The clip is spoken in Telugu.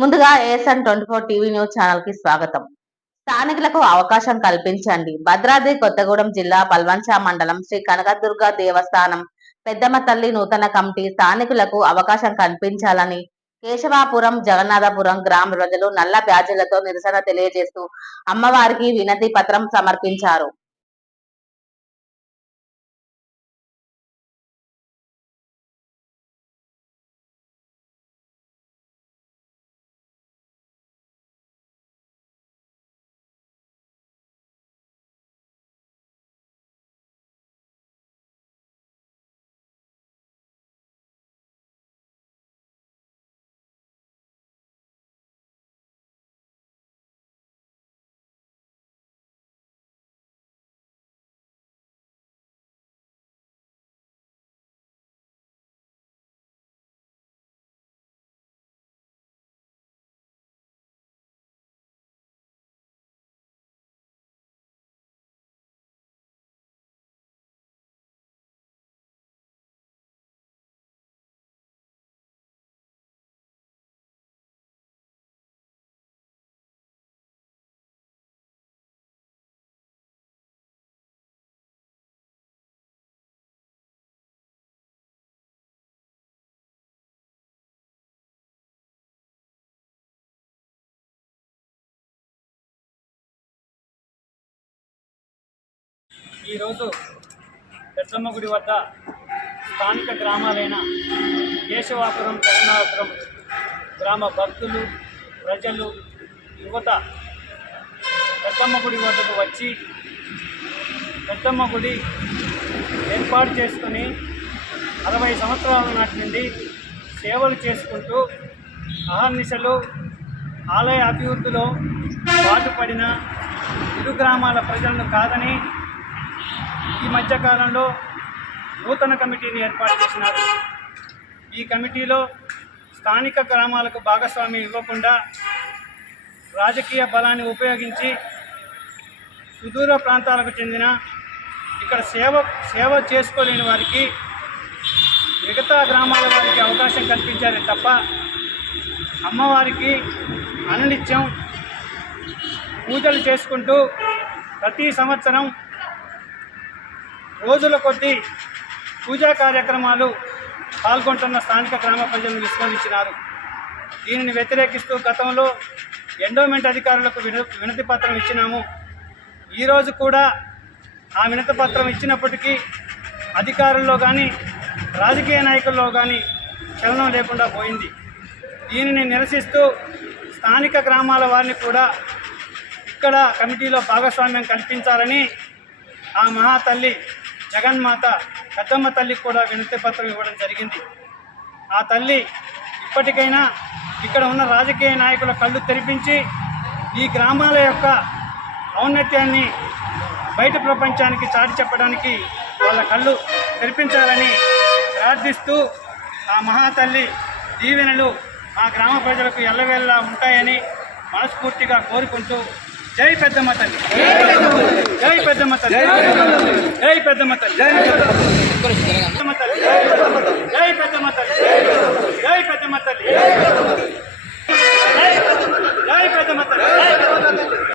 ముందుగా ASN twenty four TV news ఛానల్కి స్వాగతం. స్థానికులకు అవకాశం కల్పించండి. భద్రాద్రి కొత్తగూడెం జిల్లా పల్వంచా మండలం శ్రీ కనకదుర్గ దేవస్థానం పెద్దమ్మ తల్లి నూతన కమిటీ స్థానికులకు అవకాశం కల్పించాలని కేశవాపురం జగన్నాథపురం గ్రామ ప్రజలు నల్ల బ్యాజీలతో నిరసన తెలియజేస్తూ అమ్మవారికి వినతి పత్రం సమర్పించారు. ఈరోజు పెద్దమ్మ గుడి వద్ద స్థానిక గ్రామాలైన కేశవాపురం కరుణాపురం గ్రామ భక్తులు ప్రజలు యువత పెద్దమ్మ గుడి వద్దకు వచ్చి పెద్దమ్మ గుడి ఏర్పాటు చేసుకుని అరవై సంవత్సరాల నాటి నుండి సేవలు చేసుకుంటూ అహర్నిశలు ఆలయ అభివృద్ధిలో పాటుపడిన ఇరు గ్రామాల ప్రజలను కాదని ఈ మధ్యకాలంలో నూతన కమిటీని ఏర్పాటు చేసినారు. ఈ కమిటీలో స్థానిక గ్రామాలకు భాగస్వామ్యం ఇవ్వకుండా రాజకీయ బలాన్ని ఉపయోగించి సుదూర ప్రాంతాలకు చెందిన ఇక్కడ సేవ సేవ చేసుకోలేని వారికి మిగతా గ్రామాల వారికి అవకాశం కల్పించాలి తప్ప అమ్మవారికి అనునిత్యం పూజలు చేసుకుంటూ ప్రతి సంవత్సరం రోజుల కొద్దీ పూజా కార్యక్రమాలు పాల్గొంటున్న స్థానిక గ్రామ ప్రజలను విస్మరించినారు దీనిని వ్యతిరేకిస్తూ గతంలో ఎండోమెంట్ అధికారులకు విన వినతి పత్రం ఇచ్చినాము. ఈరోజు కూడా ఆ వినతి పత్రం ఇచ్చినప్పటికీ అధికారుల్లో కానీ రాజకీయ నాయకుల్లో కానీ చలనం లేకుండా పోయింది. దీనిని నిరసిస్తూ స్థానిక గ్రామాల వారిని కూడా ఇక్కడ కమిటీలో భాగస్వామ్యం కల్పించాలని ఆ మహాతల్లి జగన్మాత పెద్దమ్మ తల్లికి కూడా వినతి పత్రం ఇవ్వడం జరిగింది. ఆ తల్లి ఇప్పటికైనా ఇక్కడ ఉన్న రాజకీయ నాయకుల కళ్ళు తెరిపించి ఈ గ్రామాల యొక్క ఔన్నత్యాన్ని బయట ప్రపంచానికి చాటి చెప్పడానికి వాళ్ళ కళ్ళు తెరిపించాలని ప్రార్థిస్తూ ఆ మహాతల్లి దీవెనలు మా గ్రామ ప్రజలకు ఎల్లవేళ్ళ ఉంటాయని మనస్ఫూర్తిగా కోరుకుంటూ జై పెద్దమ్మ తల్లి. పెద్దమ్మ తల్లి. జై పెద్దమ్మ తల్లి. జై పెద్దమ్మ తల్లి. జై పెద్దమ్మ తల్లి. జై పెద్దమ్మ తల్లి.